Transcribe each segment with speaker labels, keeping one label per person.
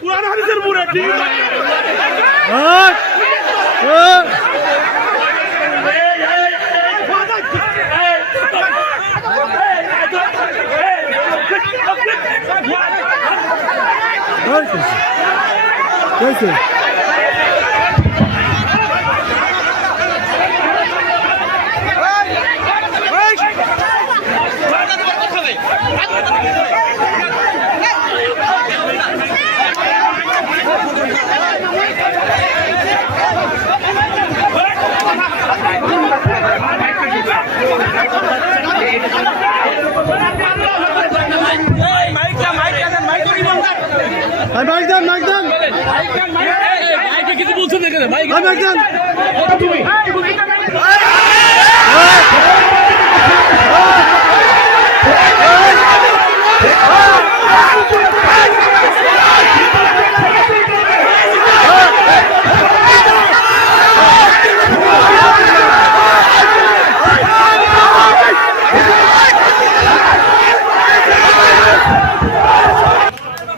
Speaker 1: কোরআন হাদিসের মুরে ঠিক
Speaker 2: ভাই মাইক দেন মাইক দেন
Speaker 3: কিছু বলছেন না কেন মাইক
Speaker 2: দেন মাইক দেন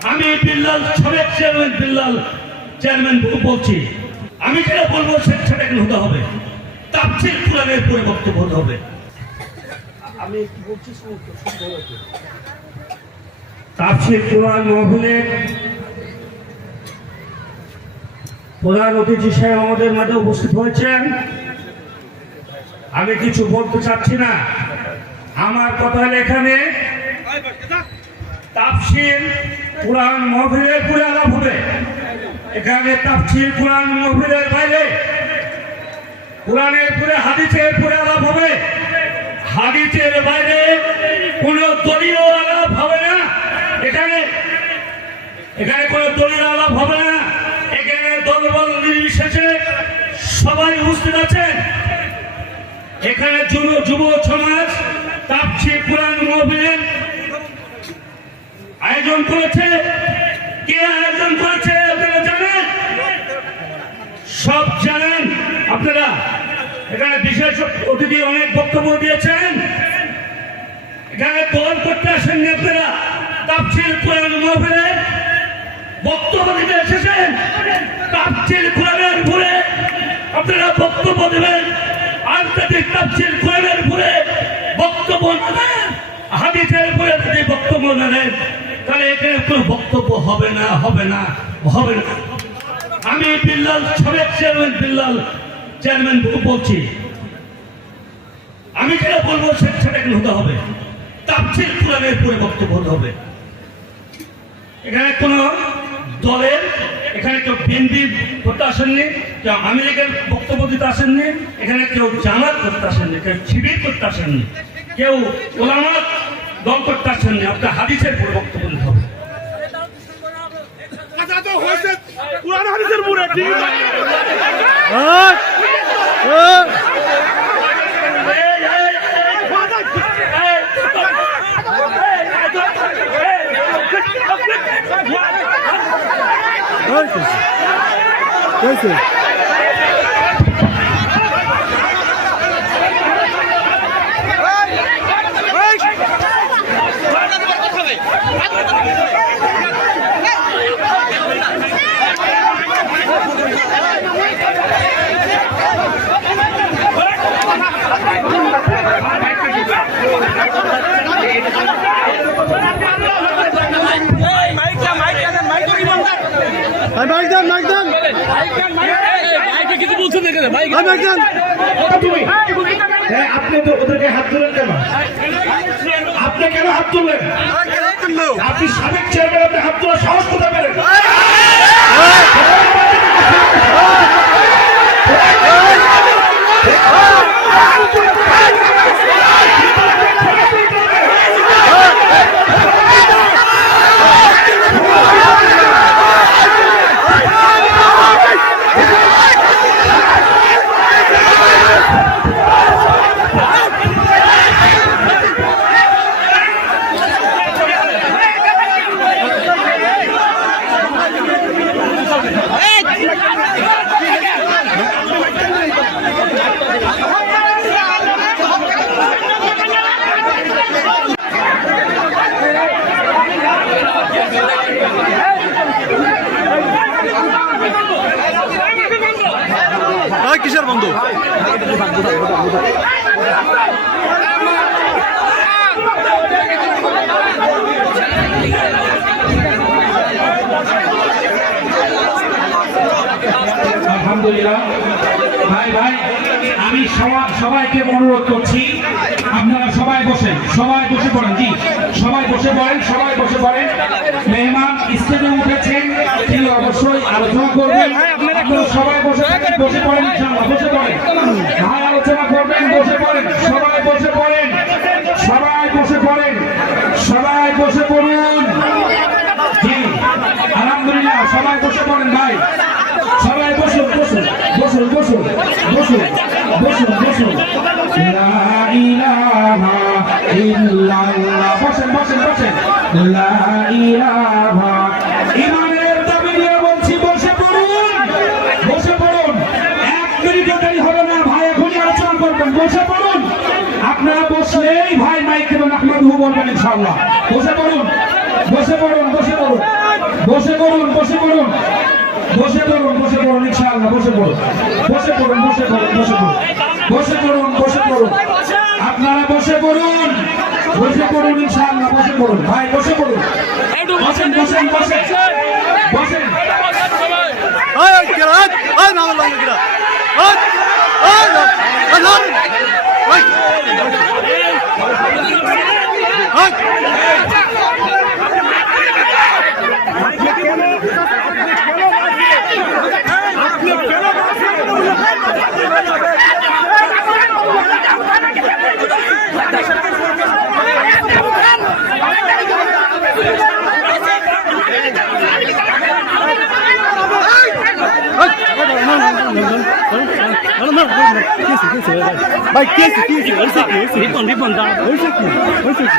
Speaker 4: আমি বিল্লাল সাবেক চেয়ারম্যান বিল্লাল চেয়ারম্যান বলছি আমি যেটা বলব সেটা কিন্তু হতে হবে। তাপসির কোরআনের পরে বক্তব্য হতে হবে। তাপসির কোরআন প্রধান অতিথি সাহেব আমাদের মাঝে উপস্থিত হয়েছেন। আমি কিছু বলতে চাচ্ছি না। আমার কথা এখানে তাফসির কোরআন মহফিলের পুরে আলাপ হবে। এখানে তাফসির কোরআন মহফিলের বাইরে, কোরআনের পুরে হাদিসের পুরে আলাপ হবে। হাদিসের বাইরে কোন দলীয় আলাপ হবে না। এখানে এখানে কোন দলীয় আলাপ হবে না। এখানে দলবল নির্বিশেষে সবাই উপস্থিত আছেন। এখানে যুব যুব সমাজ তাপসির কোরআন মহফিলের আয়োজন করেছে। কে আয়োজন করেছে আপনারা জানেন সব জানেন আপনারা এখানে বিশেষ অতিথি অনেক বক্তব্য দিয়েছেন। এখানে দল করতে আসেননি আপনারা। তাপসিল কোরআন মহফিলের বক্তব্য দিতে এসেছেন। তাপসিল কোরআনের ভুলে আপনারা বক্তব্য দেবেন। আন্তর্জাতিক তাপসিল কোরআনের ভুলে বক্তব্য না দেন হাদিসের ভুলে যদি বক্তব্য না দেন তাহলে এখানে কোনো বক্তব্য হবে না হবে না হবে না। আমি বিল্লাল সাবেক চেয়ারম্যান বিল্লাল চেয়ারম্যান বলছি আমি যেটা বলব সেটা কিন্তু হতে হবে? তাপসিল কোরআনের পরে বক্তব্য হতে হবে। এখানে কোন দলের এখানে কেউ বিএনপি করতে আসেননি কেউ আমেরিকার বক্তব্য দিতে আসেননি এখানে কেউ জামাত করতে আসেননি কেউ শিবির করতে আসেননি কেউ ওলামাত দল করতে আসেননি আপনার হাদিসের পরে বক্তব্য দিতে হবে।
Speaker 1: আচ্ছা তো হয়েছে। কোরআন হাদিসের মুরে ঠিক
Speaker 2: कैसे ভাই মাইক দেন মাইক দেন।
Speaker 3: কিছু বলছেন
Speaker 2: মাইক দেন।
Speaker 4: হ্যাঁ, আপনি তো ওদেরকে হাত তুলেন কেন? আপনি কেন হাত তুললেন? আপনি সাবেক চেয়ারম্যান আপনি হাত তোলা সাহস কোথায় কিসের বন্ধু? আলহামদুলিল্লাহ। ভাই ভাই আমি সবাইকে অনুরোধ করছি আপনারা সবাই বসেন সবাই বসে পড়েন জি সবাই বসে পড়েন সবাই বসে পড়েন। মেহমান স্টেজে উঠেছেন তিনি অবশ্যই আলোচনা করবেন। হ্যাঁ, হ্যাঁ, আপনারা সবাই বসে বসে পড়েন বসে পড়েন। ভাই আলোচনা করবেন বসে পড়েন সবাই বসে পড়েন। সবাই বসে পড়েন সবাই বসে পড়ুন। আলহামদুলিল্লাহ সবাই বসে পড়েন ভাই। সবাই বসুন বসুন বসুন বসুন বসুন বসুন বসুন। বসেন বসেন বসেন লা ইলাহা ইমানের দাবি নিয়ে বলছি বসে পড়ুন বসে পড়ুন এক মিনিটও দেরি হলো না ভাই এখনই আলোচনা করবেন বসে পড়ুন আপনারা বসলেই ভাই মাইক দেবেন আহমদ বলবেন ইনশাআল্লাহ বসে পড়ুন বসে পড়ুন বসে পড়ুন বসে পড়ুন বসে পড়ুন বসে পড়ুন বসে পড়ুন ইনশাআল্লাহ বসে পড়ুন বসে পড়ুন বসে পড়ুন বসে পড়ুন বসে পড়ুন বসে পড়ুন আপনারা বসে পড়ুন বসে পড়ুন ইনশাআল্লাহ বসে পড়ুন ভাই বসে পড়ুন বসেন বসেন বসেন বসেন
Speaker 2: ওই ওই কেরা ওই ওই নাম লাগে কেরা ওই ওই ভাই কে আছে কি আছে হইছে কি হইছে
Speaker 5: রিপন রিপন দাঁড়া
Speaker 2: হইছে কি হইছে কি